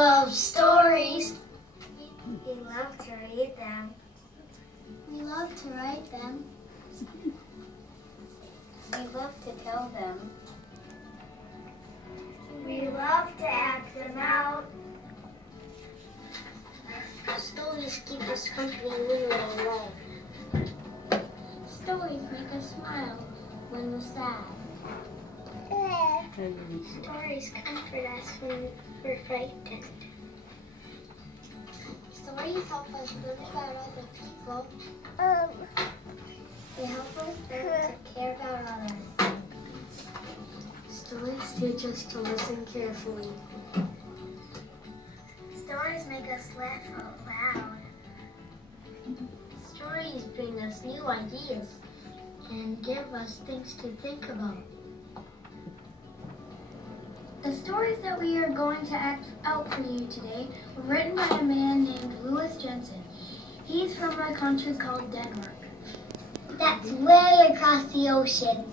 love stories. We love to read them. We love to write them. We love to tell them. We love to act them out. Stories keep us company when we're alone. Stories make us smile when we're sad. Stories comfort us when we're frightened. Stories help us learn about other people. They help us learn to care about others. Stories teach us to listen carefully. Stories make us laugh out loud. Stories bring us new ideas and give us things to think about. The stories that we are going to act out for you today were written by a man named Louis Jensen. He's from a country called Denmark. That's way across the ocean.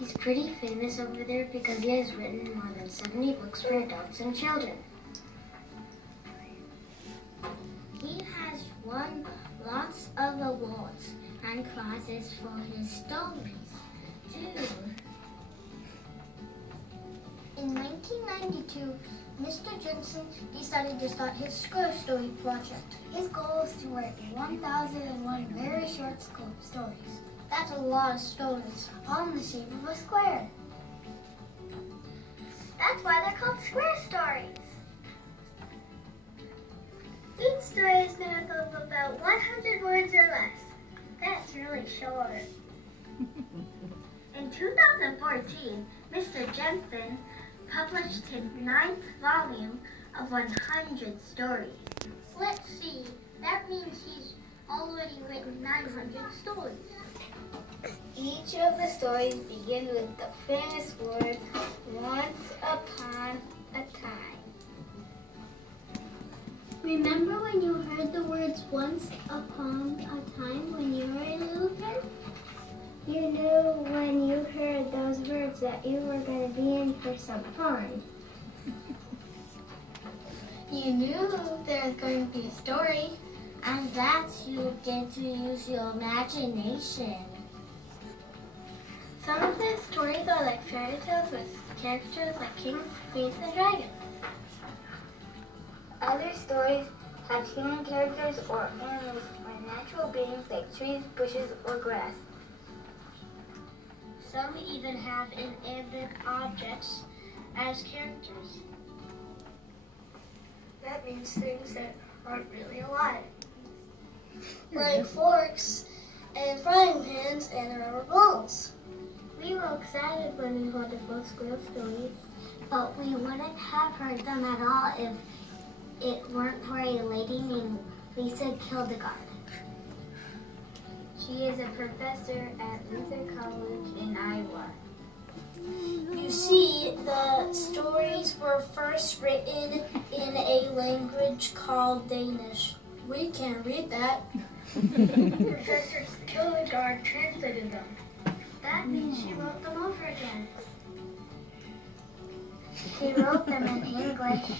He's pretty famous over there because he has written more than 70 books for adults and children. He has won lots of awards and prizes for his stories, too. In 1992, Mr. Jensen decided to start his Square Story project. His goal is to write 1,001 very short stories. That's a lot of stories, all in the shape of a square. That's why they're called Square Stories. Each story is made up of about 100 words or less. That's really short. In 2014, Mr. Jensen published his 9th volume of 100 stories. Let's see, that means he's already written 900 stories. Each of the stories begin with the famous words, once upon a time. Remember when you heard the words once upon a time when you were a little kid? You knew when you heard those words that you were going to be in for some fun. You knew there was going to be a story. And that you get to use your imagination. Some of the stories are like fairy tales with characters like kings, queens, and dragons. Other stories have human characters or animals or natural beings like trees, bushes, or grass. Some even have inanimate objects as characters. That means things that aren't really alive. Like forks and frying pans and rubber balls. We were excited when we heard the first Square Stories, But we wouldn't have heard them at all if it weren't for a lady named Lisa Kildegard. She is a professor at Luther College in Iowa. You see, the stories were first written in a language called Danish. We can't read that. Professor Kildegard translated them. That means she wrote them over again. She wrote them in English.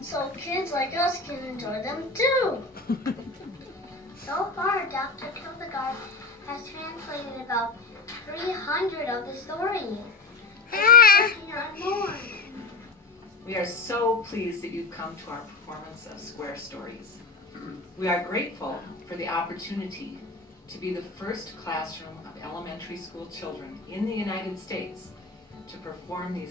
So kids like us can enjoy them too. So far, Dr. Kildegard has translated about 300 of the stories. He's working on more. We are so pleased that you've come to our performance of Square Stories. We are grateful for the opportunity to be the first classroom of elementary school children in the United States to perform these